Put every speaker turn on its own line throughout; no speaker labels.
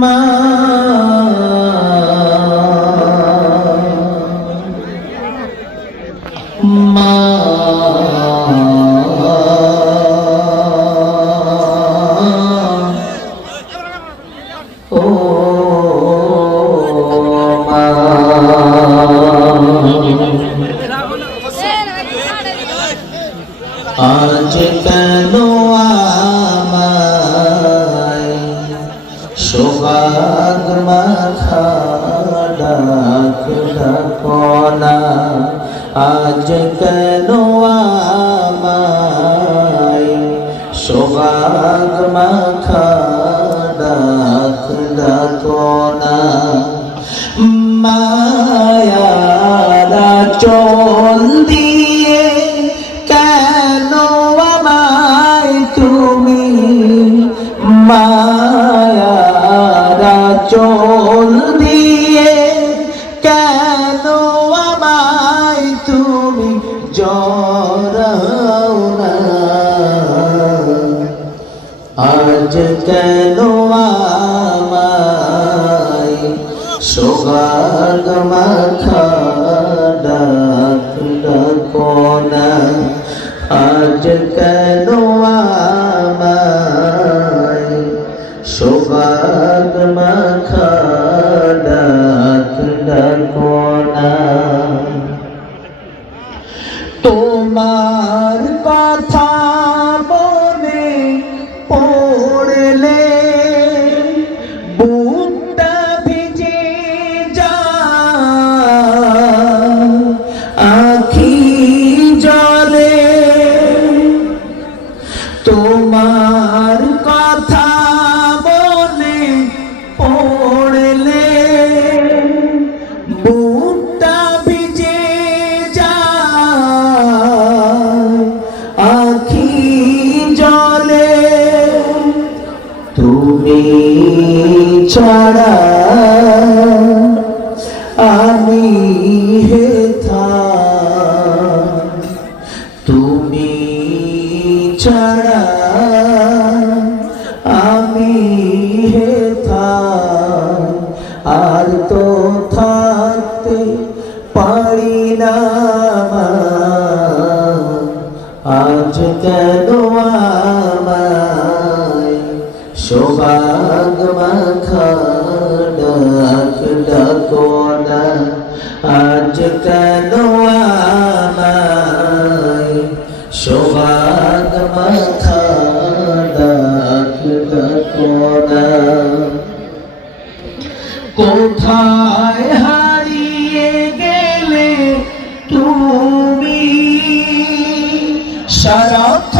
মা। মা। আজ কেন ডাকনা আজ কেন আমায় সোহাগ মাখা কেন আমায়? সোহাগ মাখা ডাক আজ কেন আমায়? বুকটা ভিজে যায় আখি জলে তোমার কথা ডাক ডাকো না আজ কেন আমায় সোহাগ মাখা ডাক ডাকো না কোথায় হারিয়ে গেলে তুমি সারাক্ষণ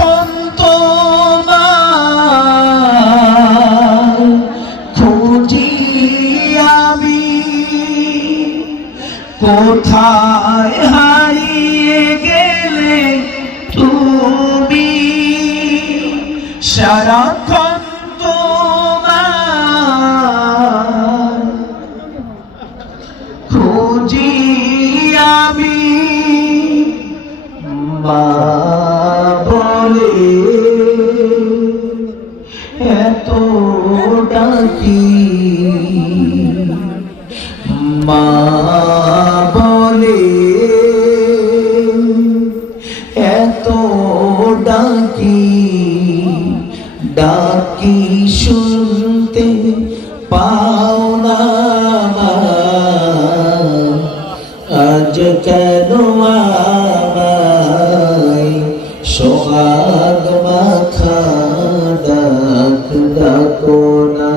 কোথায় হারিয়ে গেলে তুমি? সারাক্ষণ তোমার খুঁজি আমি মা বলে ডাকি শুনতে পাও না আজ কেন সোহাগ মাখা ডাক ডাকো না?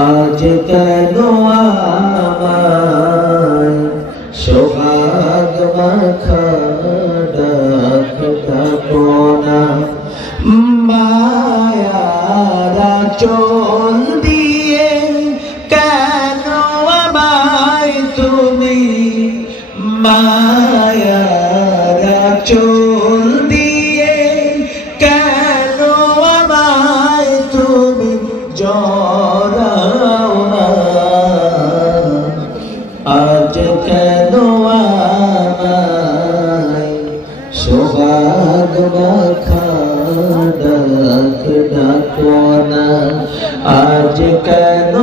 আজ কেন সোহাগ মাখা মায়ারা চল দিয়ে কেন আমায় তুমি মায়ারা চল দিয়ে কেন আমায় তুমি জরাও না? আজ কেন আমায় সোহাগ মাখা ডাক ডাকো না আজ কেন